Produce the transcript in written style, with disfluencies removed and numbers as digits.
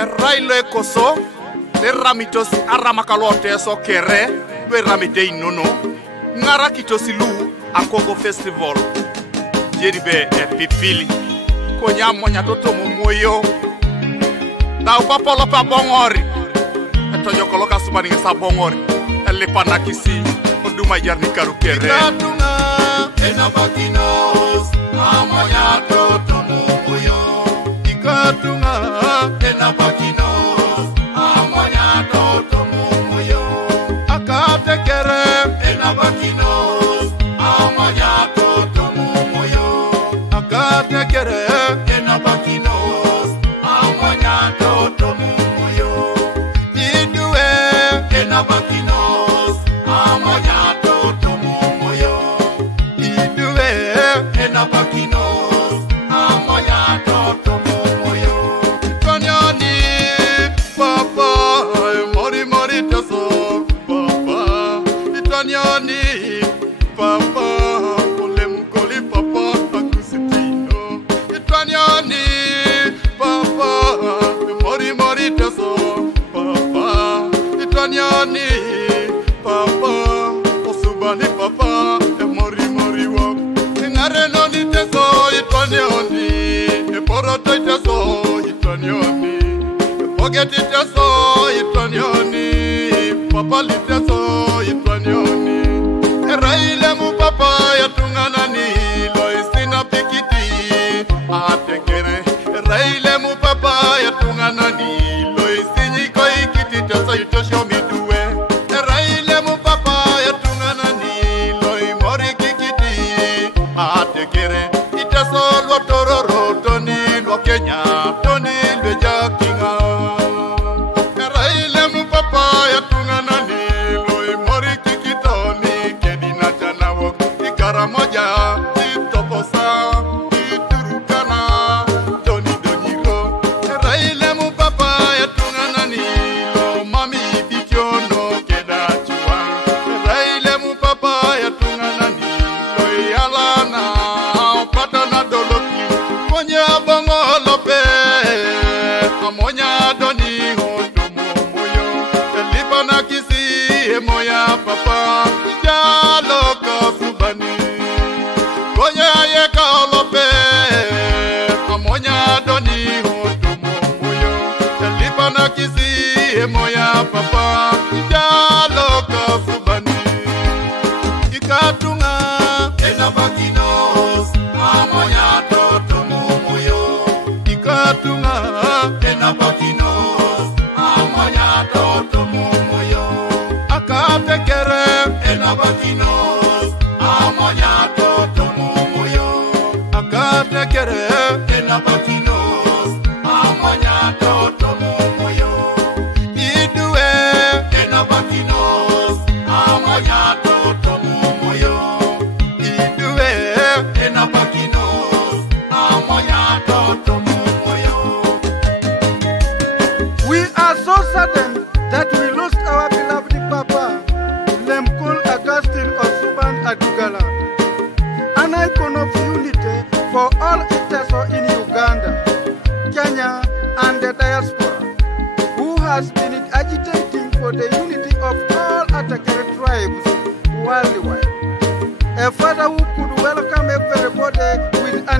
Railo ekoso le ramitosi aramakalote so kere we ramite inono ngara kitosi lu akogo festival jeribe e pipili konya monya toto moyo da upapolo pa bongori to jokolo ka subani sa bongori elle panakisi oduma jarni karu kere katunga enabakinos amonya toto moyo ikatunga enabakinos amonya toto moyo akatekere enabakinos amonya toto moyo akatekere enabakinos amonya toto moyo idue enabakinos amonya toto moyo idue enabakinos amonya toto moyo konyani papa mori mori teso papa itanyani papa koli papa akusitino itanyani papa mori mori teso papa itanyani papa osubani papa mori mori wa ngare no ni teso itanyani poroto teso itanyani pogeti teso itanyani papa liteso itanyani raile mu papa yatungana ni loisina pikiti atekere raile mu papa yatungana ni loisini koikiti teso itosho midue raile mu papa yatungana ni loi mori kikiti atekere iteso lotororo toni lo Kenya toni le jakinga raile mu papa yatungana ni loi mori kikitoni kedina janawo ikaramoja itoposa iturukana toni doniro raile mu papa yatungana ni lo mami bikyono kedachua raile mu papa yatungana ni lo yalana patana doloki konya bongo lope amonya doni hondo moyo elipana kisi emoya papa jalo kasubani konya yeka lope amonya doni hondo moyo elipana kisi emoya papa jalo kasubani ikatunga enabakinos amonya toto moyo ikatunga enabakinos amonya toto moyo akatekere enabakinos amonya toto moyo akatekere enabakinos amonya toto moyo idue enabakinos amonya toto moyo idue enabakinos amonya toto moyo. We are so saddened that we lost our beloved Papa, Lemkul Augustine Osuban Adugala, an icon of unity for all Iteso in Uganda, Kenya, and the diaspora, who has been agitating for the unity of all Atakere tribes worldwide. A father who could welcome everybody with an